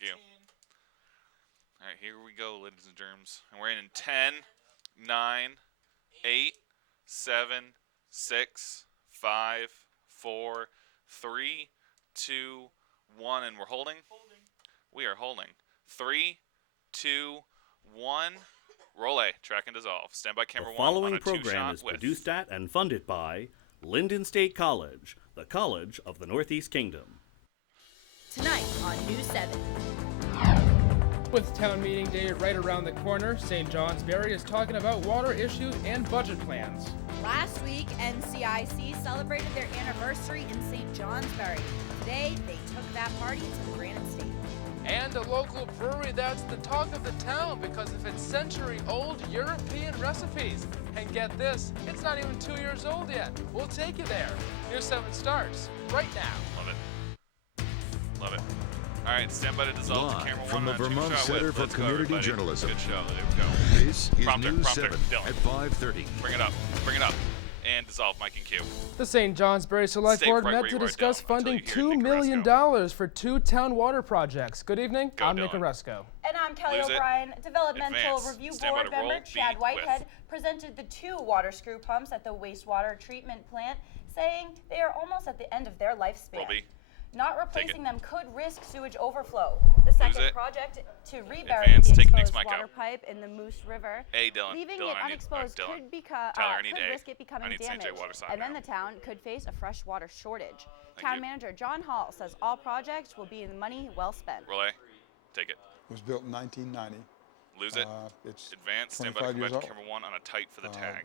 Thank you. All right, here we go, ladies and germs. And we're in 10, 9, 8, 7, 6, 5, 4, 3, 2, 1, and we're holding. We are holding. 3, 2, 1. Roll A. Track and dissolve. Standby camera The 1 on following a program two-shot is whiff. produced at and funded by Linden State College, the college of the Northeast Kingdom. Tonight on News 7. With town meeting day right around the corner, St. Johnsbury is talking about water issues and budget plans. Last week, NCIC celebrated their anniversary in St. Johnsbury. Today, they took that party to the Granite State. And a local brewery that's the talk of the town because of its century-old European recipes. And get this, it's not even 2 years old yet. We'll take you there. News 7 starts right now. Love it. Love it. All right, stand by to dissolve the Live camera from one the on a Vermont two-shot Center whiff. for Let's go, Community everybody. Journalism. Good show. There we go. This is Prompter, News prompter, 7 Dylan. at 5:30. Bring it up. Bring it up. And dissolve Mike and Q. The St. Johnsbury Select Stay Board right where met you to are, discuss Dylan, until funding you hear $2 Nick million Oresco. for two town water projects. Good evening. Go, I'm Nick Dylan. Oresco. And I'm Kelly Lose it. O'Brien. Developmental Advance. Review Stand by Board to roll, member Chad beat, Whitehead whiff. presented the two water screw pumps at the wastewater treatment plant, saying they are almost at the end of their Roll lifespan. B. Not replacing it. them could risk sewage overflow. The second it. project to rebury Advance. the Take Nick's exposed mic water out. pipe in the Moose River, A, Dylan. leaving Dylan, it I need- unexposed Dylan. could, Tyler, I need could A. risk it becoming I need St. J. damaged, Waterside and then now. the town could face a fresh water shortage. Thank Town you. manager John Hall says all projects will be in the money well spent. Roll A. Take it. It was built in 1990. Lose it. It's Advance. Stand by to 25 come years back to old. camera 1 on a tight for the tag.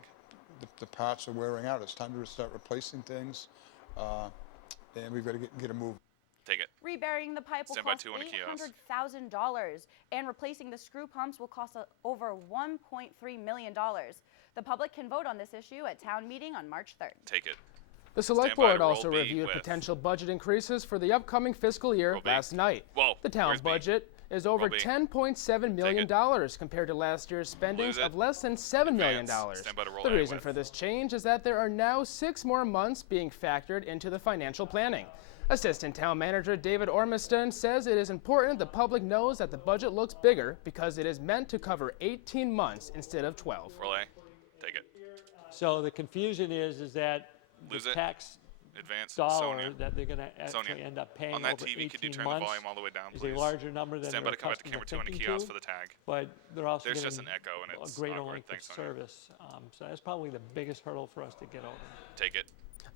The parts are wearing out. It's time to start replacing things, and we've got to get a move. Take it. Reburying the pipe will Stand by cost two on a kiosk. $800,000, and replacing the screw pumps will cost over $1.3 million. The public can vote on this issue at town meeting on March 3rd. Take it. The Select Stand by to Board roll also B reviewed with. potential budget increases for the upcoming fiscal year Roll B. last night. Whoa, The town's where's B? budget is over Roll B. $10.7 million compared to last year's spending Lose it. of less than $7 million. Advance. Stand by to roll The A reason with. for this change is that there are now 6 more months being factored into the financial planning. Assistant Town Manager David Ormiston says it is important the public knows that the budget looks bigger because it is meant to cover 18 months instead of 12. Roll A. Take it. So the confusion is that Lose the it. tax Advance. dollar Sonia. that they're going to actually Sonia. end up paying On that over TV, 18 could you turn months the volume all the way down, is please? a larger number than Stand by they're to come back to accustomed camera 2 on a thinking kiosk to, for the tag. but they're also There's getting just an echo and it's a greater awkward. length of Thanks, Sonia. service. So that's probably the biggest hurdle for us to get over. Take it.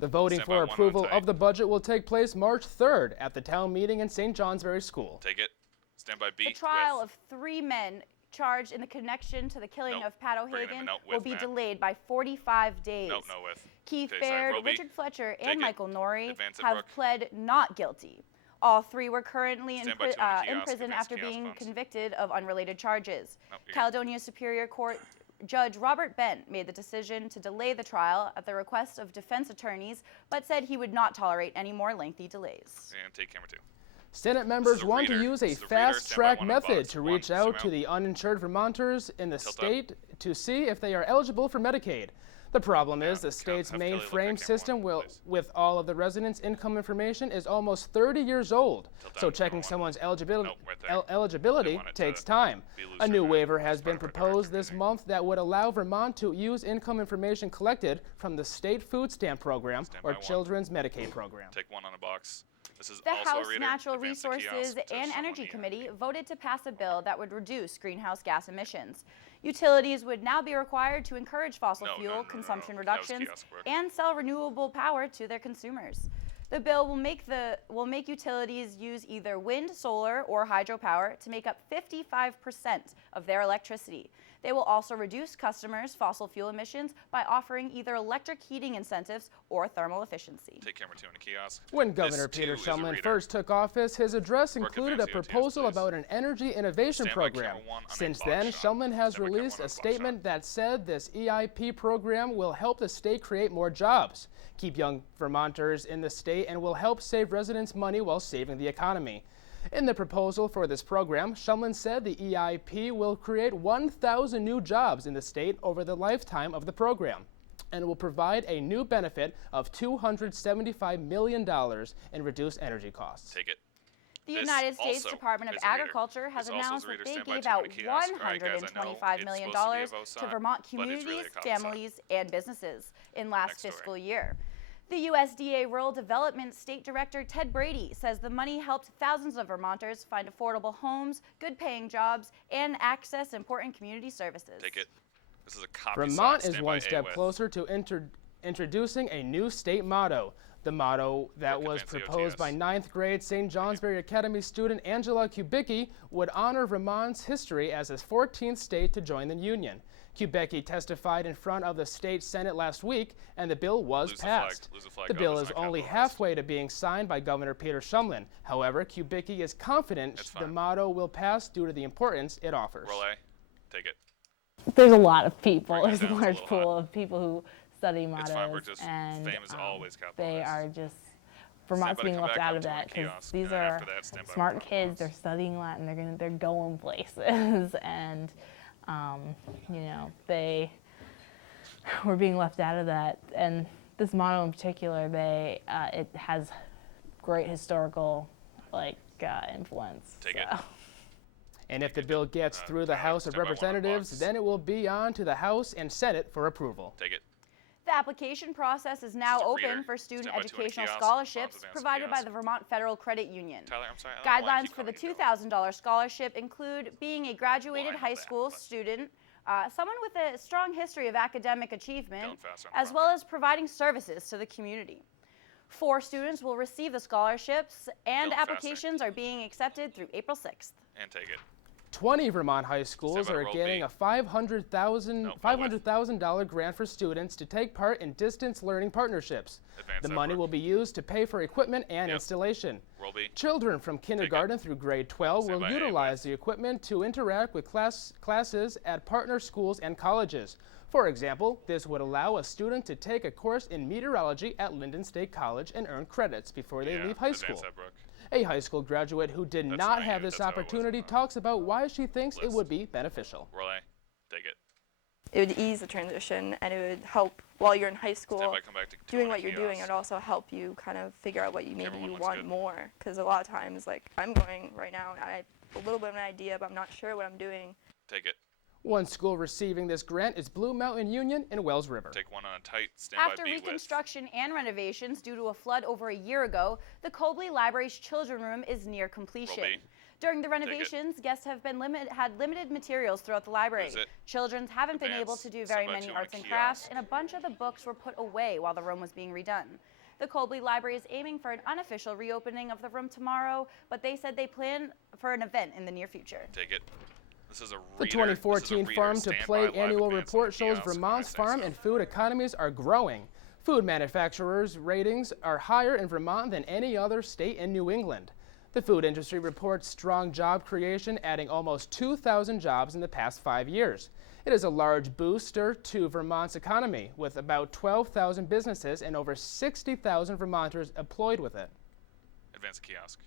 The voting Stand by for one on approval tight. of the budget will take place March 3rd at the town meeting in St. Johnsbury School. Take it. Stand by B. The trial with. of 3 men charged in the connection to the killing Nope. of Pat Bring it in, O'Hagan no, will with be Matt. delayed by 45 days. Nope, no with. Keith Okay, sorry, Baird, roll B. Richard Fletcher, Take and it. Michael Norrie Advance it, have Brooke. pled not guilty. All 3 were currently in, Stand by two on the in kiosk, prison advance after kiosk being pumps. convicted of unrelated charges. Nope, you're good. Caledonia Superior Court Judge Robert Bent made the decision to delay the trial at the request of defense attorneys, but said he would not tolerate any more lengthy delays. And take camera 2. Senate members a want to reader. use a This is a reader. Stand by fast-track one on method box. to One, reach zoom out to out. the uninsured Vermonters in the Tilt up. state to see if they are eligible for Medicaid. The problem is the Count- state's have Kelly look at mainframe camera system one, will, please. with all of the residents' income information is almost 30 years old. Tilt down So to checking camera one. someone's eligibility, Nope, right there. eligibility They want it takes to time. be A looser new than waiver has this been part of the proposed director this meeting. month that would allow Vermont to use income information collected from the state food stamp program Stand or by one. Children's Medicaid program. Take 1 on a box. This is The also House a reader. Natural Advance the Resources kiosk to and someone Energy here. Committee voted to pass a bill that would reduce greenhouse gas emissions. Utilities would now be required to encourage fossil No, fuel no, no, consumption no. That was reductions kiosk work. and sell renewable power to their consumers. The bill will make utilities use either wind, solar, or hydropower to make up 55% of their electricity. They will also reduce customers' fossil fuel emissions by offering either electric heating incentives or thermal efficiency. Take camera 2 on a kiosk. When This, Governor too, Peter is a Shumlin reader. first took office, his address Brooke, included a advance the proposal UTS, please. about an energy innovation Stand by program. camera 1 on a Since box then, shot. Shumlin has Stand by camera released 1 on a a box statement shot. that said this EIP program will help the state create more jobs, keep young Vermonters in the state, and will help save residents money while saving the economy. In the proposal for this program, Shumlin said the EIP will create 1,000 new jobs in the state over the lifetime of the program, and will provide a new benefit of $275 million in reduced energy costs. Take it. The This United States also Department of is a reader. Agriculture has This also announced is a reader. that they Stand by gave to out win a kiosk. All right, guys, I know $125 it's million supposed to be a to Vosan, Vermont but it's really communities, a Copposan. families, and businesses in last Next story. fiscal year. The USDA Rural Development State Director Ted Brady says the money helped thousands of Vermonters find affordable homes, good-paying jobs, and access important community services. Take it. This is a copy. Vermont Stand is by one A step with. closer to introducing a new state motto. The motto that Work was advanced proposed by EOTS. 9th grade St. Johnsbury Academy student Angela Kubicki would honor Vermont's history as the 14th state to join the Union. Kubicki testified in front of the state Senate last week, and the bill was Lose the flag. passed. Lose the flag. The Go. bill It's is not only capitalized. halfway to being signed by Governor Peter Shumlin. However, Kubicki is confident That's the fine. motto will pass due to the importance it offers. Roll A. Take it. There's a lot of people. Bring it There's a down, it's a large little pool hot. of people who study mottos, It's fine. We're just and fame is always they capitalized. are just Vermont's by to being come left back out up of to my that because kiosk, these and then are after that, stand by smart for kids. They're studying Latin. They're going places, and you know, they were being left out of that. And this motto in particular, it has great historical influence. Take it. so. And if the bill gets through the Tyler, House of stand by 100 Representatives, bucks. then it will be on to the House and Senate for approval. Take it. The application process is now Just a open reader. for student Stand by to win a educational kiosk. scholarships Vermont's advanced provided by kiosk. the Vermont Federal Credit Union. Tyler, I'm sorry. I don't wanna Guidelines keep for the calling you, though. $2,000 scholarship include being a graduated Well, I know high that, school but- student, someone with a strong history of academic achievement, Going faster on as the well as providing services to the community. 4 students will receive the scholarships, and Going faster. applications are being accepted through April 6th. And take it. 20 Vermont high schools Stand by to are roll getting B. a $500,000 Nope, $500,000 grant for students to take part in distance learning partnerships. Advance The that money work. will be used to pay for equipment and Yep. installation. Roll B. Children from kindergarten through grade 12 Stand will by A utilize the equipment to interact with classes at partner schools and colleges. For example, this would allow a student to take a course in meteorology at Linden State College and earn credits before they Yeah, leave high advance school. that, Brooke. A high school graduate who did That's not not have you, this that's how it was opportunity in the talks about why she thinks it list. would be beneficial. Roll A. Take it. It would ease the transition, and it would help while you're in high school. Stand by. Come back to Doing 200 what you're doing, kiosks. it also help you kind of figure out what you maybe Everyone you looks want good. more. Because a lot of times, like I'm going right now, and I have a little bit of an idea, but I'm not sure what I'm doing. Take it. One school receiving this grant is Blue Mountain Union in Wells River. Take one on a tight. Stand After by B with. reconstruction and renovations due to a flood over a year ago, the Cobley Library's children room is near completion. Roll B. During the renovations, guests have been had limited materials throughout the library. Lose it. Children haven't been able Advance. to do Stand very by many 2 on a arts and crafts, kiosk. and a bunch of the books were put away while the room was being redone. The Cobley Library is aiming for an unofficial reopening of the room tomorrow, but they said they plan for an event in the near future. Take it. This is a The reader. 2014 This is a Farm reader. to Stand Plate by, live annual advance report on the shows kiosk when I Vermont's say farm so. and food economies are growing. Food manufacturers' ratings are higher in Vermont than any other state in New England. The food industry reports strong job creation, adding almost 2,000 jobs in the past 5 years. It is a large booster to Vermont's economy, with about 12,000 businesses and over 60,000 Vermonters employed with it. Advance the kiosk.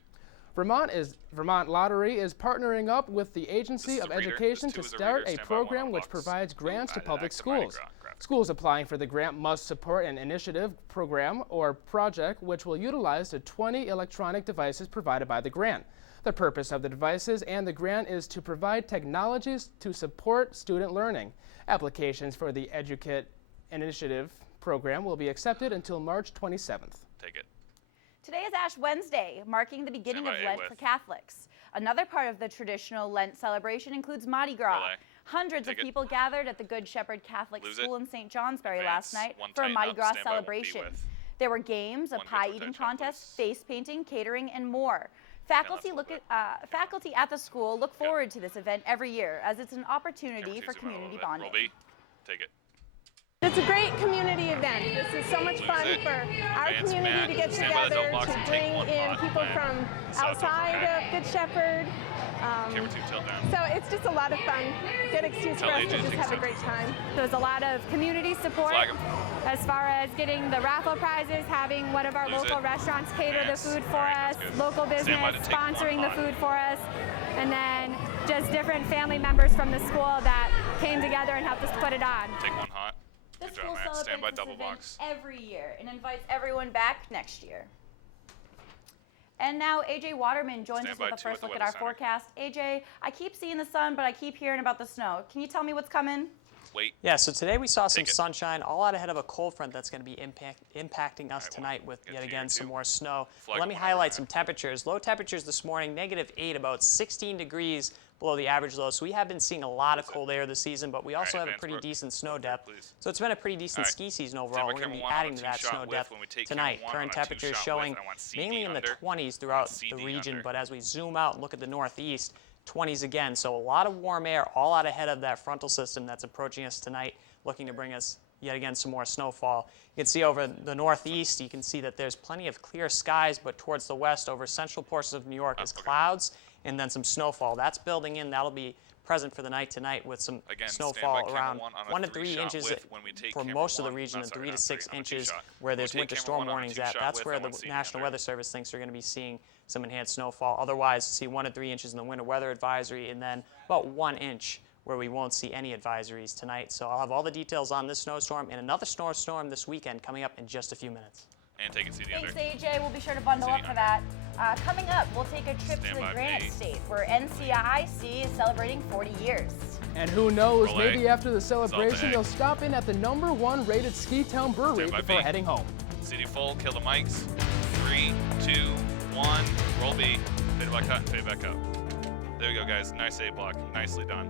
Vermont Lottery is partnering up with the This Agency is of a reader. Education This to too is a start reader. a Stand by 100 program which bucks. provides grants to Ooh, public that's the mighty schools. graphic. Schools applying for the grant must support an initiative, program, or project which will utilize the 20 electronic devices provided by the grant. The purpose of the devices and the grant is to provide technologies to support student learning. Applications for the Educate Initiative program will be accepted until March 27th. Take it. Today is Ash Wednesday, marking the beginning Stand of by A Lent with. for Catholics. Another part of the traditional Lent celebration includes Mardi Gras. Relay. Hundreds Take of it. people gathered at the Good Shepherd Catholic Lose School it. in St. Johnsbury Advance. last night One for a tighten Mardi up. Gras Stand by with B celebration. with. There were games, a One pie good eating protection, contest, please. face painting, catering, and more. Faculty faculty at the school look forward to this event every year as it's an opportunity Camera for two, zoom out a community little bit. Roll bonding. B. Take it. It's a great community event. This is so much Lose fun it. for our Advance, community Matt. to get Stand by the together, dope box to and bring take one in pot, people Matt. from South over outside Matt. of Good Shepherd. Camera 2, tilt down. So it's just a lot of fun. Good excuse Tell for us to AJ just take have a some. great time. There's a lot of community support Flag 'em. as far as getting the raffle prizes, having one of our Lose local it. restaurants cater Advance. the food for Alright, us, that's good. local Stand business by to take one sponsoring the pot. food for us, and then just different family members from the school that came together and helped us put it on. Take one hot. The Good school job, Matt. Stand by celebrates double this event box. every year and invites everyone back next year. And now AJ Waterman joins Stand us with by the two first at the look at our Weather Center. forecast. AJ, I keep seeing the sun, but I keep hearing about the snow. Can you tell me what's coming? Wait. Yeah, so today we saw some Take it. sunshine, all out ahead of a cold front that's going to be impacting us All right, tonight with get yet to again your some two. more snow. Flag Let me one, highlight right. some temperatures. Low temperatures this morning, -8, about 16 degrees below the average low. So we have been seeing a lot of cold air this season, but we also have a advance pretty work. decent snow Work, depth. please. So it's been a pretty decent All right. ski season Stand overall. by We're going to be camera one on adding a to that two-shot snow whiff. depth When we take tonight. camera one Current on a temperatures two-shot showing whiff, I want CD mainly in the under. 20s throughout CD the region, under. but as we zoom out and look at the northeast, 20s again. So a lot of warm air all out ahead of that frontal system that's approaching us tonight, looking to bring us yet again some more snowfall. You can see over the northeast, you can see that there's plenty of clear skies, but towards the west, over central portions of New York, is clouds and then some snowfall. That's building in. That'll be present for the night tonight with some Again, snowfall stand by camera around one on a 1 to 3 three-shot inches whiff when we take for camera most of the one. region, No, and sorry, 3 to not 6 three, on a inches two-shot. where When we there's take winter camera storm one on a warnings at. two-shot That's whiff, where I the want CD National under. Weather Service thinks they're going to be seeing some enhanced snowfall. Otherwise, see 1 to 3 inches in the winter weather advisory, and then about 1 inch where we won't see any advisories tonight. So I'll have all the details on this snowstorm and another snowstorm this weekend coming up in just a few minutes. And take it CD Thanks, under. AJ. We'll be sure to bundle up for that. Coming up, we'll take a trip to Stand the by Granite me. State, where NCIC is celebrating 40 years. And who knows, Roll maybe A. after the Result celebration, A. you'll stop in at the #1 rated Ski Town Brewery Stand by before B. heading home. CD full, kill the mics. 3, 2, 1, roll B. Fade back up, fade back up. There we go, guys. Nice A block. Nicely done.